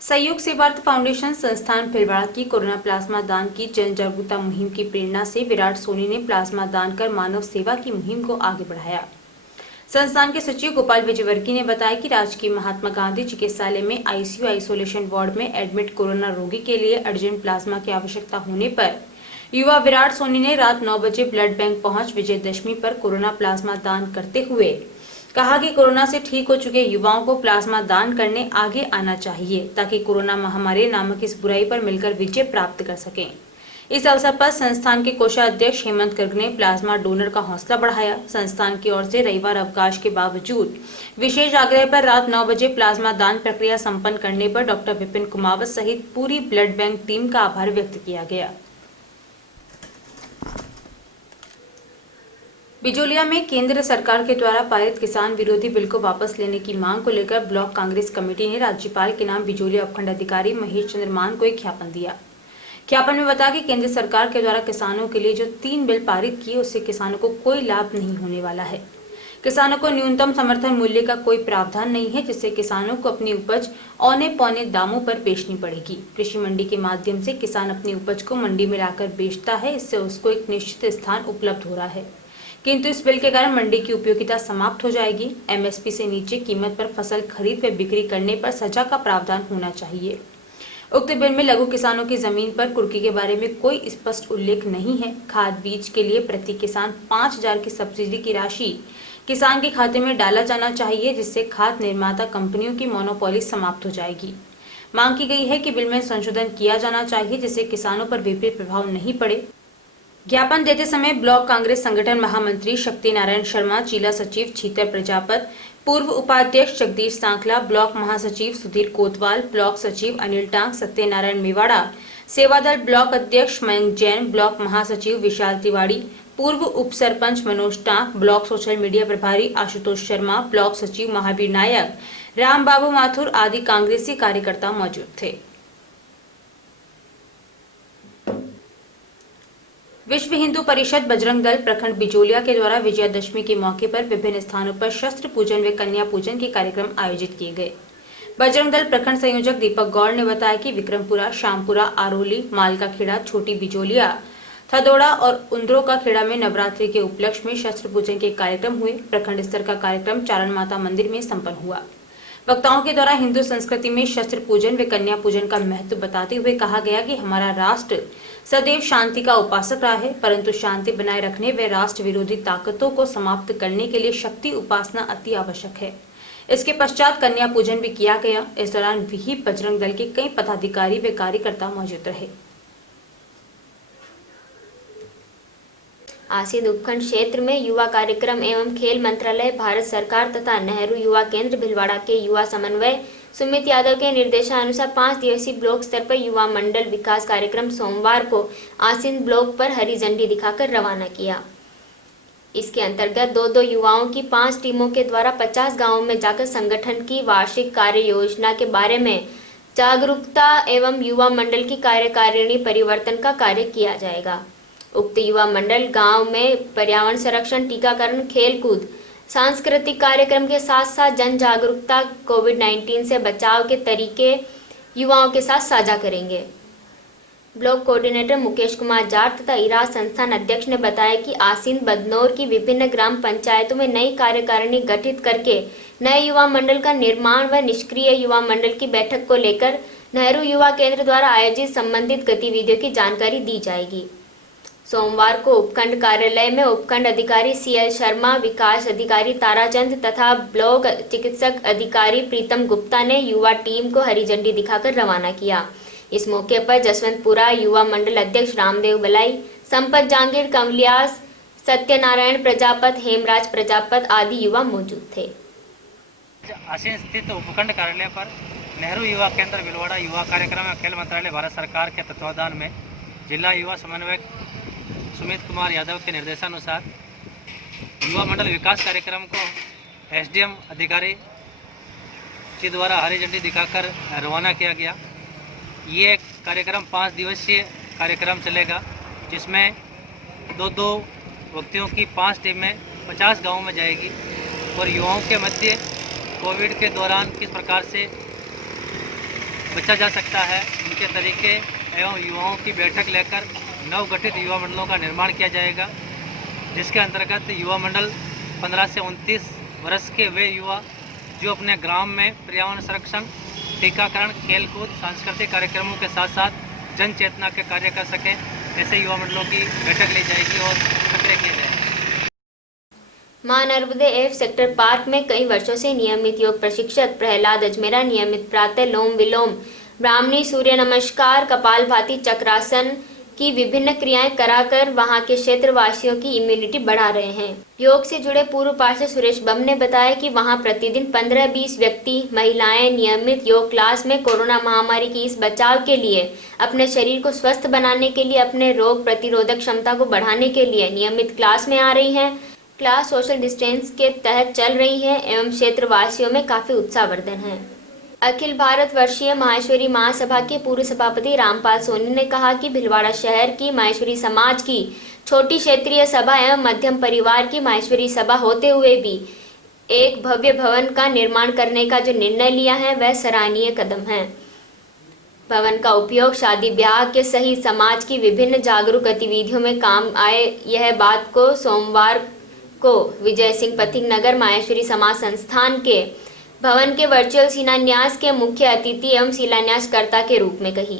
संयुक्त सेवार्थ फाउंडेशन संस्थान भीलवाड़ा की कोरोना प्लाज्मा दान की जन जागरूकता मुहिम की प्रेरणा से विराट सोनी ने प्लाज्मा दान कर मानव सेवा की मुहिम को आगे बढ़ाया। संस्थान के सचिव गोपाल विजयवर्गीय ने बताया कि राजकीय महात्मा गांधी चिकित्सालय में आईसीयू आइसोलेशन वार्ड में एडमिट कोरोना रोगी के लिए अर्जेंट प्लाज्मा की आवश्यकता होने पर युवा विराट सोनी ने रात 9 बजे ब्लड बैंक पहुंच विजयदशमी पर कोरोना प्लाज्मा दान करते हुए कहा कि कोरोना से ठीक हो चुके युवाओं को प्लाज्मा दान करने आगे आना चाहिए ताकि कोरोना महामारी नामक इस बुराई पर मिलकर विजय प्राप्त कर सकें। इस अवसर पर संस्थान के कोषाध्यक्ष हेमंत गर्ग ने प्लाज्मा डोनर का हौसला बढ़ाया। संस्थान की ओर से रविवार अवकाश के बावजूद विशेष आग्रह पर रात 9 बजे प्लाज्मा दान प्रक्रिया संपन्न करने पर डॉक्टर विपिन कुमावत सहित पूरी ब्लड बैंक टीम का आभार व्यक्त किया गया। बिजोलिया में केंद्र सरकार के द्वारा पारित किसान विरोधी बिल को वापस लेने की मांग को लेकर ब्लॉक कांग्रेस कमेटी ने राज्यपाल के नाम बिजोलिया उपखंड अधिकारी महेश चंद्र मान को एक ज्ञापन दिया। ज्ञापन में बताया कि केंद्र सरकार के द्वारा किसानों के लिए जो 3 बिल पारित किए उससे किसानों को कोई लाभ नहीं होने वाला है। किसानों को न्यूनतम समर्थन मूल्य का कोई प्रावधान नहीं है, जिससे किसानों को अपनी उपज औने पौने दामों पर बेचनी पड़ेगी। कृषि मंडी के माध्यम से किसान अपनी उपज को मंडी में लाकर बेचता है, इससे उसको एक निश्चित स्थान उपलब्ध हो रहा है, किंतु इस बिल के कारण मंडी की उपयोगिता समाप्त हो जाएगी। एमएसपी से नीचे कीमत पर फसल खरीद व बिक्री करने पर सजा का प्रावधान होना चाहिए। उक्त बिल में लघु किसानों की जमीन पर कुर्की के बारे में कोई स्पष्ट उल्लेख नहीं है। खाद बीज के लिए प्रति किसान 5,000 की सब्सिडी की राशि किसान के खाते में डाला जाना चाहिए, जिससे खाद निर्माता कंपनियों की मोनोपोली समाप्त हो जाएगी। मांग की गई है कि बिल में संशोधन किया जाना चाहिए, जिससे किसानों पर विपरीत प्रभाव नहीं पड़े। ज्ञापन देते समय ब्लॉक कांग्रेस संगठन महामंत्री शक्ति नारायण शर्मा, जिला सचिव छीतर प्रजापत, पूर्व उपाध्यक्ष जगदीश सांखला, ब्लॉक महासचिव सुधीर कोतवाल, ब्लॉक सचिव अनिल टांग, सत्यनारायण मेवाड़ा, सेवादल ब्लॉक अध्यक्ष मयंक जैन, ब्लॉक महासचिव विशाल तिवारी, पूर्व उप sarpanch Manoj tank, block social media प्रभारी आशुतोष शर्मा, ब्लॉक सचिव महावीर नायक, राम बाबू माथुर आदि कांग्रेसी कार्यकर्ता मौजूद थे। विश्व हिंदू परिषद बजरंग दल प्रखंड बिजोलिया के द्वारा विजयादशमी के मौके पर विभिन्न स्थानों पर शस्त्र पूजन व कन्या पूजन के कार्यक्रम आयोजित किए गए। बजरंग दल प्रखंड संयोजक दीपक गौड़ ने बताया कि विक्रमपुरा, शामपुरा, आरोली, मालका खेड़ा, छोटी बिजोलिया, थदोड़ा और उंद्रो का खेड़ा में नवरात्रि के उपलक्ष्य में शस्त्र पूजन के कार्यक्रम हुए। प्रखंड स्तर का कार्यक्रम चारण माता मंदिर में संपन्न हुआ। वक्ताओं के द्वारा हिंदू संस्कृति में शस्त्र पूजन व कन्या पूजन का महत्व बताते हुए कहा गया कि हमारा राष्ट्र सदैव शांति का उपासक रहा है, परंतु शांति बनाए रखने व राष्ट्र विरोधी ताकतों को समाप्त करने के लिए शक्ति उपासना अति आवश्यक है। इसके पश्चात कन्या पूजन भी किया गया। इस दौरान विहिप बजरंग दल के कई पदाधिकारी व कार्यकर्ता मौजूद रहे। आसीद उपखंड क्षेत्र में युवा कार्यक्रम एवं खेल मंत्रालय, भारत सरकार तथा नेहरू युवा केंद्र भीलवाड़ा के युवा समन्वय सुमित यादव के निर्देशानुसार 5 दिवसीय ब्लॉक स्तर पर युवा मंडल विकास कार्यक्रम सोमवार को आसीन ब्लॉक पर हरी झंडी दिखाकर रवाना किया। इसके अंतर्गत 2-2 युवाओं की 5 टीमों के द्वारा 50 गांवों में जाकर संगठन की वार्षिक कार्य योजना के बारे में जागरूकता एवं युवा मंडल की कार्यकारिणी परिवर्तन का कार्य किया जाएगा। उक्त युवा मंडल गांव में पर्यावरण संरक्षण, टीकाकरण, खेलकूद, सांस्कृतिक कार्यक्रम के साथ साथ जन जागरूकता, कोविड-19 से बचाव के तरीके युवाओं के साथ साझा करेंगे। ब्लॉक कोऑर्डिनेटर मुकेश कुमार जाट तथा इराज संस्थान अध्यक्ष ने बताया कि आसीन बदनौर की विभिन्न ग्राम पंचायतों में नई कार्यकारिणी गठित करके नए युवा मंडल का निर्माण व निष्क्रिय युवा मंडल की बैठक को लेकर नेहरू युवा केंद्र द्वारा आयोजित संबंधित गतिविधियों की जानकारी दी जाएगी। सोमवार को उपखंड कार्यालय में उपखंड अधिकारी CL शर्मा, विकास अधिकारी ताराचंद तथा ब्लॉक चिकित्सक अधिकारी प्रीतम गुप्ता ने युवा टीम को हरी झंडी दिखाकर रवाना किया। इस मौके पर जसवंतपुरा युवा मंडल अध्यक्ष रामदेव बलाई, संपत जांगीर, कमलियास, सत्यनारायण प्रजापत, हेमराज प्रजापत आदि युवा मौजूद थे। आसीन स्थित उपखंड कार्यालय पर नेहरू युवा केंद्र भीलवाड़ा युवा कार्यक्रम और खेल मंत्रालय भारत सरकार के तत्वावधान में जिला युवा समन्वयक सुमित कुमार यादव के निर्देशानुसार युवा मंडल विकास कार्यक्रम को SDM अधिकारी के द्वारा हरी झंडी दिखाकर रवाना किया गया। ये कार्यक्रम 5 दिवसीय कार्यक्रम चलेगा, जिसमें 2-2 व्यक्तियों की 5 टीमें 50 गांवों में जाएगी और युवाओं के मध्य कोविड के दौरान किस प्रकार से बचा जा सकता है, उनके तरीके एवं युवाओं की बैठक लेकर नवगठित युवा मंडलों का निर्माण किया जाएगा, जिसके अंतर्गत युवा मंडल 15 से 29 वर्ष के वे युवा जो अपने ग्राम में पर्यावरण संरक्षण, टीकाकरण, खेलकूद, सांस्कृतिक कार्यक्रमों के साथ साथ जन चेतना के कार्य कर सकें, ऐसे युवा मंडलों की बैठक ली जाएगी और सक्रिय किए जाएंगे। मां नर्मदे एफ सेक्टर पार्क में कई वर्षों से नियमित योग प्रशिक्षक प्रहलाद अजमेरा नियमित प्रातः लोम विलोम, ब्राह्मणी, सूर्य नमस्कार, कपालभाति, चक्रासन की विभिन्न क्रियाएं कराकर वहां के क्षेत्रवासियों की इम्यूनिटी बढ़ा रहे हैं। योग से जुड़े पूर्व पार्षद सुरेश बम ने बताया कि वहां प्रतिदिन 15-20 व्यक्ति महिलाएं नियमित योग क्लास में कोरोना महामारी की इस बचाव के लिए, अपने शरीर को स्वस्थ बनाने के लिए, अपने रोग प्रतिरोधक क्षमता को बढ़ाने के लिए नियमित क्लास में आ रही हैं। क्लास सोशल डिस्टेंस के तहत चल रही है एवं क्षेत्रवासियों में काफी उत्साहवर्धन है। अखिल भारत वर्षीय माहेश्वरी महासभा के पूर्व सभापति रामपाल सोनी ने कहा कि भीलवाड़ा शहर की माहेश्वरी समाज की छोटी क्षेत्रीय सभा एवं मध्यम परिवार की माहेश्वरी सभा होते हुए भी एक भव्य भवन का निर्माण करने का जो निर्णय लिया है वह सराहनीय कदम है। भवन का उपयोग शादी ब्याह के सहित समाज की विभिन्न जागरूक गतिविधियों में काम आए, यह बात को सोमवार को विजय सिंह पथिक नगर माहेश्वरी समाज संस्थान के भवन के वर्चुअल शिलान्यास के मुख्य अतिथि एवं शिलान्यासकर्ता के रूप में कही।